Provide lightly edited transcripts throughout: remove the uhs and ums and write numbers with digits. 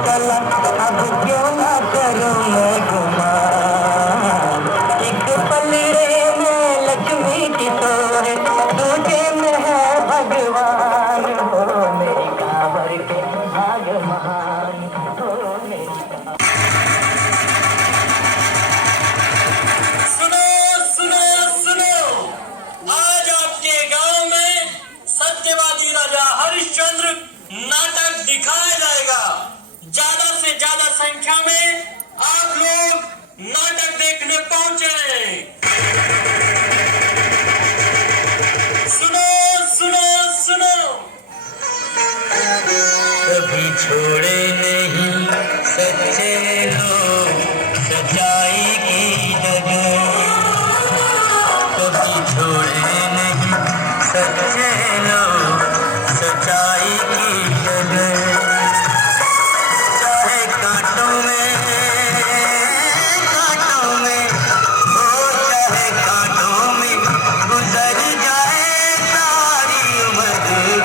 चला अब क्यों ना करूं मैं गुमान, एक पल रे में लक्ष्मी की सोए, तुझे में है भगवान, हो मेरी कांवर के भाग महान, हो मेरी। सुनो सुनो सुनो, आज आपके गांव में सत्यवादी राजा हरिश्चंद्र नाटक दिखाया जाएगा। ज्यादा से ज्यादा संख्या में आप लोग नाटक देखने पहुंचे। सुनो सुनो सुनो, कभी छोड़े नहीं सच्चे लोग सच्चाई की डगर, कभी छोड़े नहीं सच्चे लोग सच्चाई की डगर, चाहे कांटों में हो, चाहे कांटों में गुजर जाए सारी उम्र,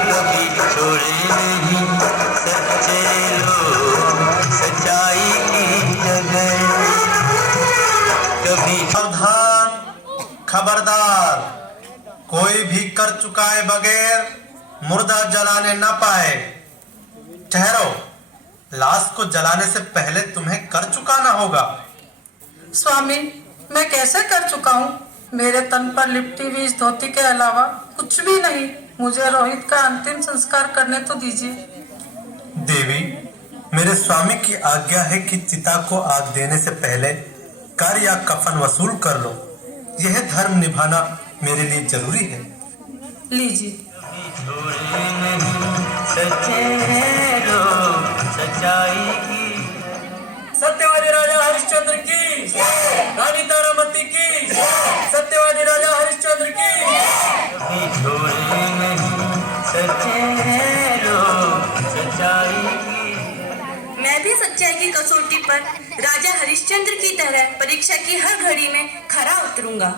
कभी छोड़े नहीं सच्चे लोग सच्चाई की डगर, कभी। सावधान, खबरदार, कोई भी कर चुकाए बगैर मुर्दा जलाने ना पाए। ठहरो, लाश को जलाने से पहले तुम्हें कर चुकाना होगा। स्वामी, मैं कैसे कर चुका हूँ? मेरे तन पर लिपटी हुई इस धोती के अलावा कुछ भी नहीं। मुझे रोहित का अंतिम संस्कार करने तो दीजिए। देवी, मेरे स्वामी की आज्ञा है कि चिता को आग देने से पहले कर या कफन वसूल कर लो। यह धर्म निभाना मेरे लिए जरूरी है। लीजिए। सच्चाई की। सत्यवादी राजा हरिश्चंद्र की, रानी तारामती की, सत्यवादी राजा हरिश्चंद्र की। सच्चाई की। मैं भी सच्चाई की कसौटी पर राजा हरिश्चंद्र की तरह परीक्षा की हर घड़ी में खरा उतरूंगा।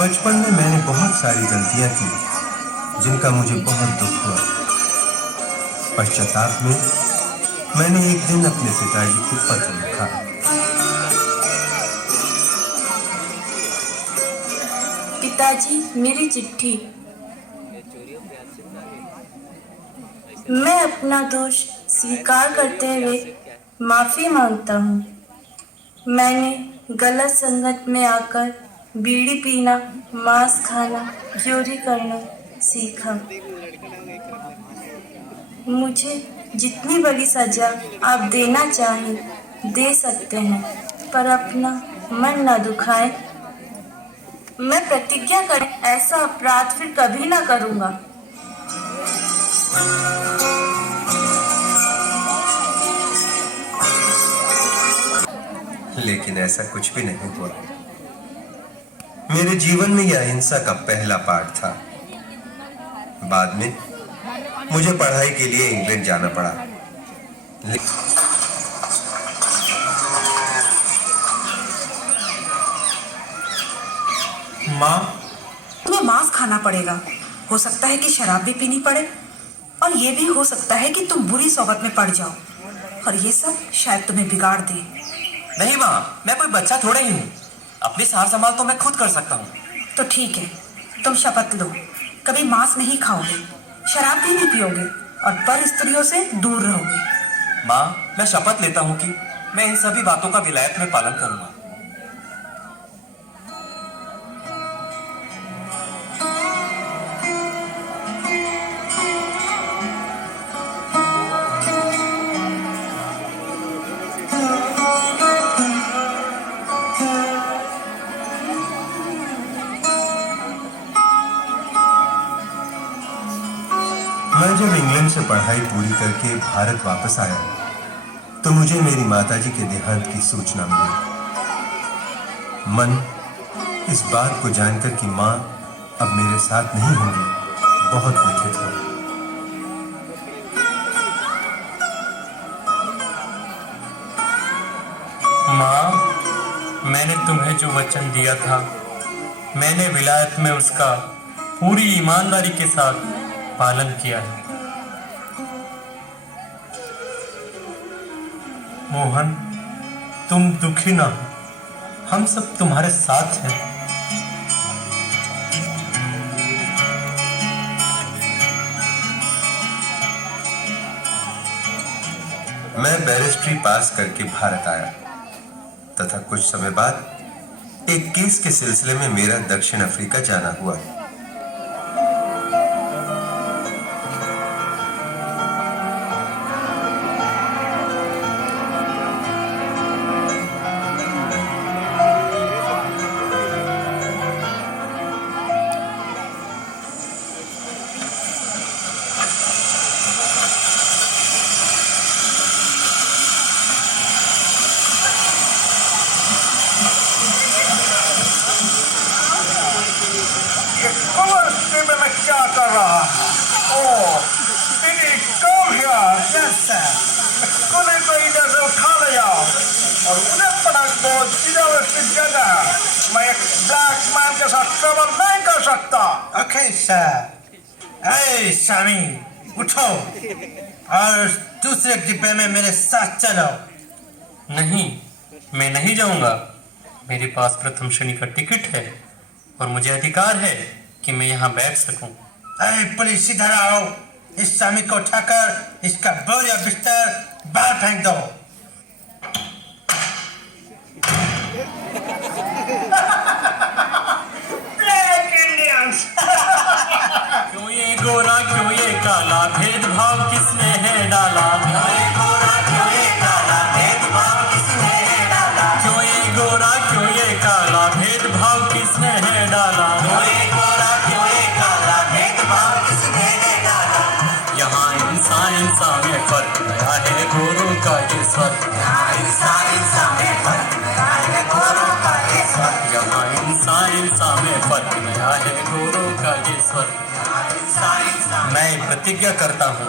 बचपन में मैंने बहुत सारी गलतियां की जिनका मुझे बहुत दुख हुआ। पश्चाताप में मैंने एक दिन अपने पिताजी को पत्र लिखा। पिताजी, मेरी चिट्ठी। मैं अपना दोष स्वीकार करते हुए माफी मांगता हूँ। मैंने गलत संगत में आकर बीड़ी पीना, मांस खाना, चोरी करना सीखा। मुझे जितनी बड़ी सजा आप देना चाहें दे सकते हैं, पर अपना मन ना दुखाएं। मैं प्रतिज्ञा कर ऐसा अपराध फिर कभी ना करूंगा। लेकिन ऐसा कुछ भी नहीं हुआ। मेरे जीवन में यह अहिंसा का पहला पाठ था। बाद में मुझे पढ़ाई के लिए इंग्लैंड जाना पड़ा। माँ, तुम्हें मांस खाना पड़ेगा। हो सकता है कि शराब भी पीनी पड़े, और ये भी हो सकता है कि तुम बुरी सोबत में पड़ जाओ, और ये सब शायद तुम्हें बिगाड़ दे। नहीं माँ, मैं कोई बच्चा थोड़ा ही हूँ। अपनी सार संभाल तो मैं खुद कर सकता हूँ। तो ठीक है, तुम शपथ लो, कभी मांस नहीं खाओगे, शराब भी नहीं पियोगे, और पर स्त्रियों से दूर रहोगे। माँ, मैं शपथ लेता हूँ कि मैं इन सभी बातों का विलायत में पालन करूंगा। मैं जब इंग्लैंड से पढ़ाई पूरी करके भारत वापस आया तो मुझे मेरी माताजी के देहांत की सूचना मिली। मन इस बात को जानकर कि माँ अब मेरे साथ नहीं होंगी बहुत व्यथित हुआ। मैंने तुम्हें जो वचन दिया था, मैंने विलायत में उसका पूरी ईमानदारी के साथ पालन किया है। मोहन, तुम दुखी ना हो, हम सब तुम्हारे साथ हैं। मैं बैरिस्ट्री पास करके भारत आया तथा कुछ समय बाद एक केस के सिलसिले में मेरा दक्षिण अफ्रीका जाना हुआ। क्या कर रहा है? ओह, come here. Yes, sir. तूने तो इधर से उठा लिया और उन्हें पटक दो सीधा उसकी जगह। मैं एक ब्लैक मैन के साथ ट्रेवल नहीं कर सकता। Okay sir. ए शामी, उठो और दूसरे डिब्बे में मेरे साथ चलो। नहीं, मैं नहीं जाऊंगा। मेरे पास प्रथम श्रेणी का टिकट है और मुझे अधिकार है कि मैं यहाँ बैठ सकूं। अरे पुलिस, इधर आओ। इस स्वामी को उठाकर इसका बोरिया बिस्तर बाहर फेंक दो। Black Indians. क्यों ये गोरा, क्यों ये काला, भेदभाव किसने है डाला? क्यों ये गोरा, क्यों ये काला, भेदभाव किसने है डाला? क्यों ये गोरा, क्यों ये काला, भेदभाव किसने है डाला? क्यों ये गोरा, क्यों ये काला, भेदभाव किसने है डाला? यहाँ इंसान में फर्क गया है, गोरों का ये स्वर्ग। यहाँ इंसान में फर्क गया है, गोरों का ये स्वर्ग। यहाँ इंसान में फर्क गया है, गोरों का ये स्वर्ग। मैं प्रतिज्ञा करता हूँ